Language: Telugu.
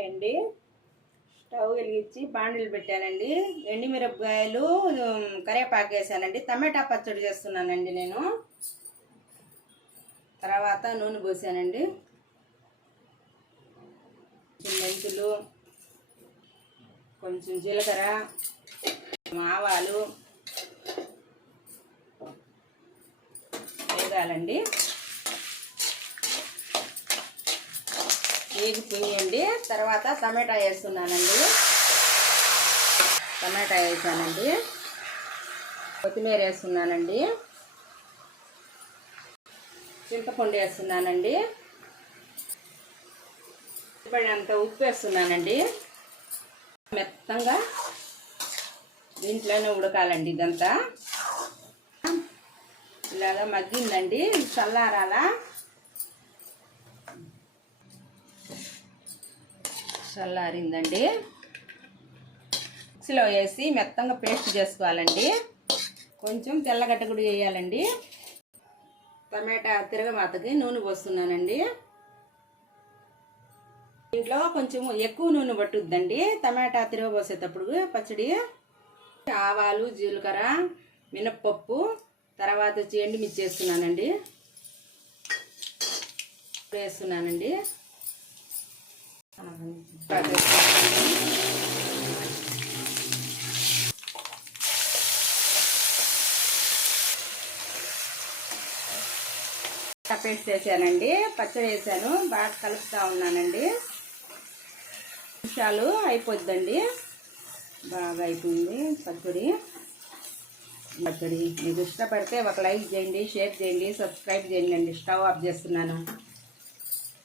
హాయ్ అండి. స్టవ్ వెలిగించి బాండిల్ పెట్టానండి. ఎండుమిరపకాయలు కరివేపాకు వేసానండి. టమాటా పచ్చడి చేస్తున్నానండి నేను. తర్వాత నూనె పోసానండి. కొంచెం మెంతులు, కొంచెం జీలకర్ర, ఆవాలు వేగాలండి. వేగిపోయండి. తర్వాత టమాటా వేస్తున్నానండి. టమాటా వేసానండి. కొత్తిమీర వేస్తున్నానండి. చింతపండు వేస్తున్నానండి. అంత ఉప్పు వేస్తున్నానండి. మెత్తంగా దీంట్లోనే ఉడకాలండి. ఇదంతా ఇలాగా మగ్గిందండి. చల్లారిందండి. మిక్సీలో వేసి మెత్తంగా పేస్ట్ చేసుకోవాలండి. కొంచెం తెల్లగడ్డ కూడా వేయాలండి. టమాటా తిరగమాతకి నూనె పోస్తున్నానండి. దీంట్లో కొంచెం ఎక్కువ నూనె పట్టుద్దండి టమాటా తిరగబోసేటప్పుడు పచ్చడి. ఆవాలు, జీలకర్ర, మినప్పప్పు, తర్వాత వచ్చి ఎండుమిర్చి వేస్తున్నానండి. వేస్తున్నానండి. పేస్ట్ వేసానండి. పచ్చడి వేసాను. బాగా కలుపుతూ ఉన్నానండి. నిమిషాలు అయిపోద్దండి. బాగా అయిపోయింది పచ్చడి. మీకు ఇష్టపడితే ఒక లైక్ చేయండి, షేర్ చేయండి, సబ్స్క్రైబ్ చేయండి. స్టవ్ ఆఫ్ చేస్తున్నాను.